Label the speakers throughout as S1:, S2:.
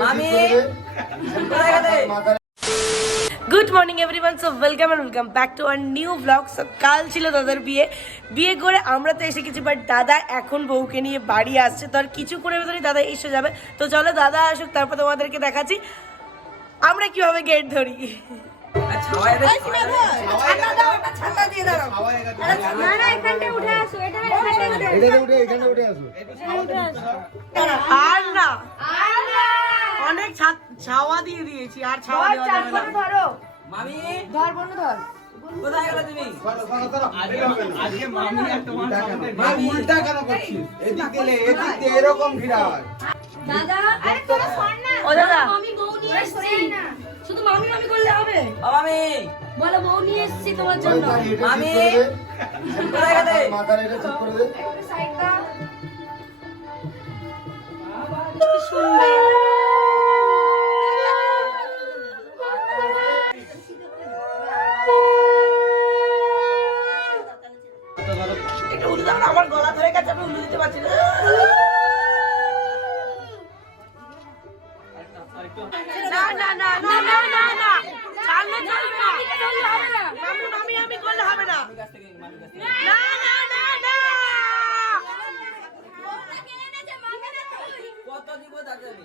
S1: মামি।
S2: Good morning everyone so welcome and welcome back to our new blog so কাল ছিল দাদার বিয়ে। বিয়ে করে আমরা তো এসে গেছি বাট দাদা এখন বউকে নিয়ে বাড়ি আসছে। তো আর কিছু করে ভেতরে দাদা এসে যাবে। তো চলো দাদা আসুক তারপর তোমাদেরকে দেখাচ্ছি। আমরা কীভাবে গেট ধরি? আর না। অনেক ছাওয়া দিয়ে দিয়েছি আর ছাওয়া দেওয়া যাবে না।
S3: ধরো।
S1: মামি?
S3: ধর বন্ধু ধর।
S1: কোথায় গেলে তুমি?
S4: মামি উল্টা কেন? করছিস? এদিক দিলে এদিক দিয়ে এরকম ঘিরা হয়
S3: দাদা আরে তোরা সর না।
S2: ও দাদা।
S3: মামি বউ নিয়ে এসেছি শুধু মামি মামি করলে হবে।
S1: ও মামি।
S3: বলো বউ নিয়ে এসেছি তোমার জন্য।
S1: মামি কোথায় গেলে?
S4: মাথার এটা ঠিক করে দে।
S3: সাইড দাও।
S2: একটু না না না না না না না ছাড়লে চলবে না। মামি মামি আমি করলে হবে না। না না না না।
S1: কত দিব দাদা আমি?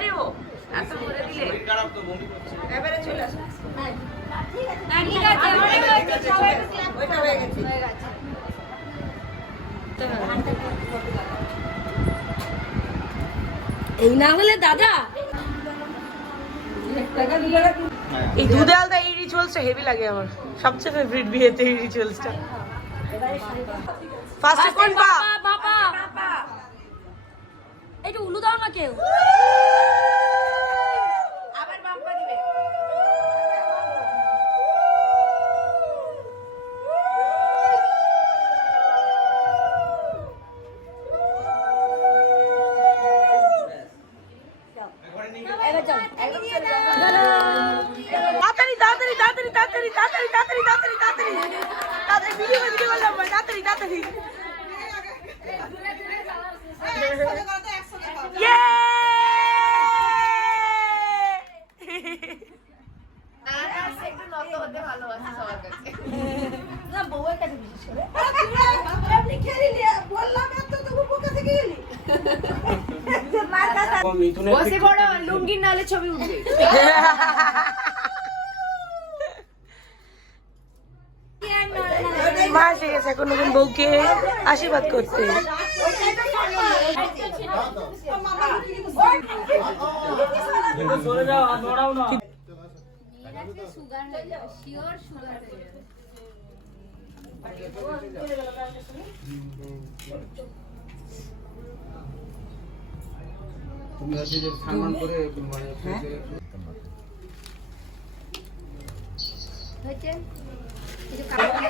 S2: পারি ও এত করে দিলে। এবারে চলে আসো।
S3: ঠিক আছে অনেক হয়েছে সবাই
S2: ওইটা হয়ে গেছে।
S3: এই না হলে দাদা।
S2: এই দুধে আলদা এই রিচুয়ালসটা হেভি লাগে আমার। সবচেয়ে ফেভারিট বিয়েতে এই রিচুয়ালসটা ফার্স্টে কোন পা
S3: বাবা একটু উলু দাও না কেউ।
S2: তাড়াতাড়ি তাড়াতাড়ি তাড়াতাড়ি তাড়াতাড়ি তাড়াতাড়ি তাড়াতাড়ি তাড়াতাড়ি ভিডিও ভিডিও করলাম ভাই তাড়াতাড়ি তাড়াতাড়ি ইয়ে
S3: বসে পড়ো লুঙ্গির নালে ছবি উঠবে
S2: এখন নতুন বউকে আশীর্বাদ করতে।
S4: তুমি আজকে যে মানে হ্যাঁ? হয়েছে।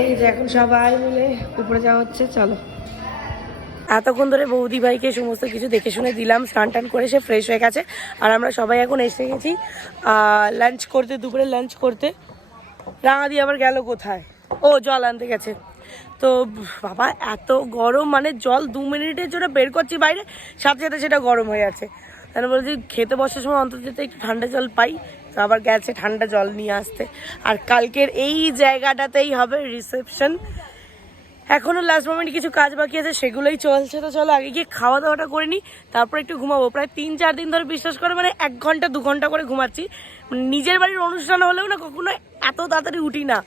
S2: এই যে এখন সবাই মিলে উপরে যাওয়া হচ্ছে, চলো। এতক্ষণ ধরে বৌদি ভাইকে সমস্ত কিছু দেখে শুনে দিলাম, স্নান টান করে সে ফ্রেশ হয়ে গেছে। আর আমরা সবাই এখন এসে গেছি লাঞ্চ করতে, দুপুরে লাঞ্চ করতে। রাঙাদি আবার গেল কোথায়? ও, জল আনতে গেছে। তো বাবা, এত গরম মানে জল দু মিনিটের জন্য বের করছি বাইরে, সাথে সাথে সেটা গরম হয়ে যাচ্ছে। তাহলে বলছি, খেতে বসার সময় অন্তত একটু ঠান্ডা জল পাই তো আবার গেছে ঠান্ডা জল নিয়ে আসতে। আর কালকের এই জায়গাটাতেই হবে রিসেপশন এখনও লাস্ট মোমেন্ট কিছু কাজ বাকি আছে, সেগুলোই চলছে। তো চলো আগে গিয়ে খাওয়া দাওয়াটা করে নিই তারপর একটু ঘুমাবো। প্রায় তিন চার দিন ধরে বিশ্বাস করে মানে এক ঘণ্টা, দু ঘণ্টা করে ঘুমাচ্ছি। মানে নিজের বাড়ির অনুষ্ঠান হলেও না কখনো এত তাড়াতাড়ি উঠি না।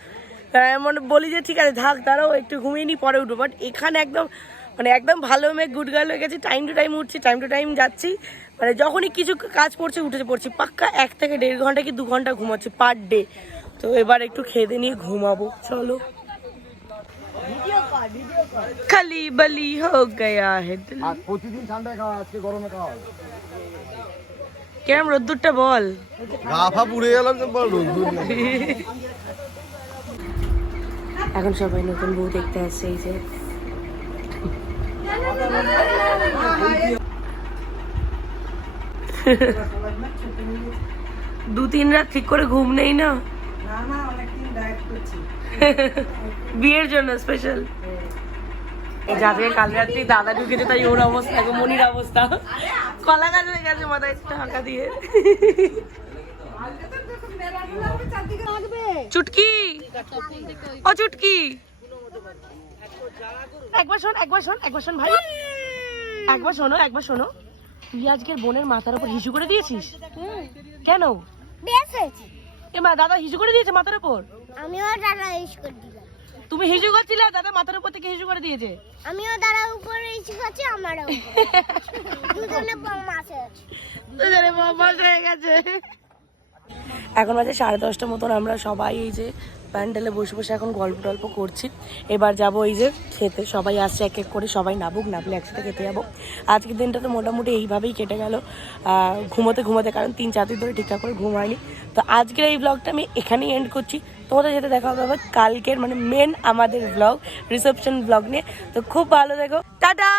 S2: তাই মানে বলি যে, ঠিক আছে, থাক, দাঁড়াও, একটু ঘুমিয়ে নিই পরে উঠবো। বাট এখানে একদম মানে একদম ভালো মেয়ে গুড গার্ল হয়ে গেছি টাইম টু টাইম উঠছি টাইম টু টাইম যাচ্ছি। মানে যখনই কিছু কাজ পড়ছে উঠেছে পড়ছি পাক্কা এক থেকে দেড় ঘণ্টা কি দু ঘণ্টা ঘুমাচ্ছি পার ডে তো এবার একটু খেয়ে নিয়ে ঘুমাবো চলো। খালি বলি হো গয়া হে
S5: প্রতিদিন ঠান্ডায় খাওয়া আজকে গরমে খাওয়া
S2: কেরম রোদ্দুরটা বল।
S5: গা ফা পুড়ে গেলাম তো বল রোদ্দুর।
S2: এখন সবাই নতুন বউ দেখতে আসছে এই যে। দু তিন রাত ঠিক করে ঘুম নেই না? বিয়ের জন্য স্পেশাল যাদের কাল রাত্রি দাদা ঢুকেছে, তাই ওর অবস্থা এখন মনির অবস্থা। কলা গাছ হয়ে গেছে মাথায় টাকা দিয়ে। চুটকি! ও চুটকি! একবার শোন একবার শোন একবার শোন ভাই। একবার শোনো একবার শোনো। তুই আজকের বোনের মাথার উপর হিসু করে দিয়েছিস? কেন? এ মা দাদা হিসু করে দিয়েছে মাথার উপর?
S3: আমিও করে দিলাম।
S2: তুমি হিসু করছিলে দাদা মাথার উপর থেকে হিসু করে দিয়েছে।
S3: আমিও দাঁড়া উপরে ইস করছি আমারও দুজনে মাছ আছে
S2: দুজনে বদমাস হয়ে গেছে। এখন বাজে সাড়ে দশটা মতন, আমরা সবাই এই যে প্যান্ডেলে বসে বসে এখন গল্প টল্প করছি। এবার যাব এই যে খেতে, সবাই আসছে, এক এক করে সবাই নাবুক, নাবলে একসাথে খেতে যাব। আজকের দিনটা তো মোটামুটি এইভাবেই কেটে গেল। ঘুমোতে ঘুমোতে, কারণ তিন চার দিন ধরে ঠিকঠাক করে ঘুম হয়নি। তো আজকের এই ব্লগটা আমি এখানেই এন্ড করছি। তোমাদের সাথে দেখা হবে আবার কালকের মানে মেন আমাদের ব্লগ রিসেপশন ব্লগ নিয়ে। তো খুব ভালো দেখো টাটা!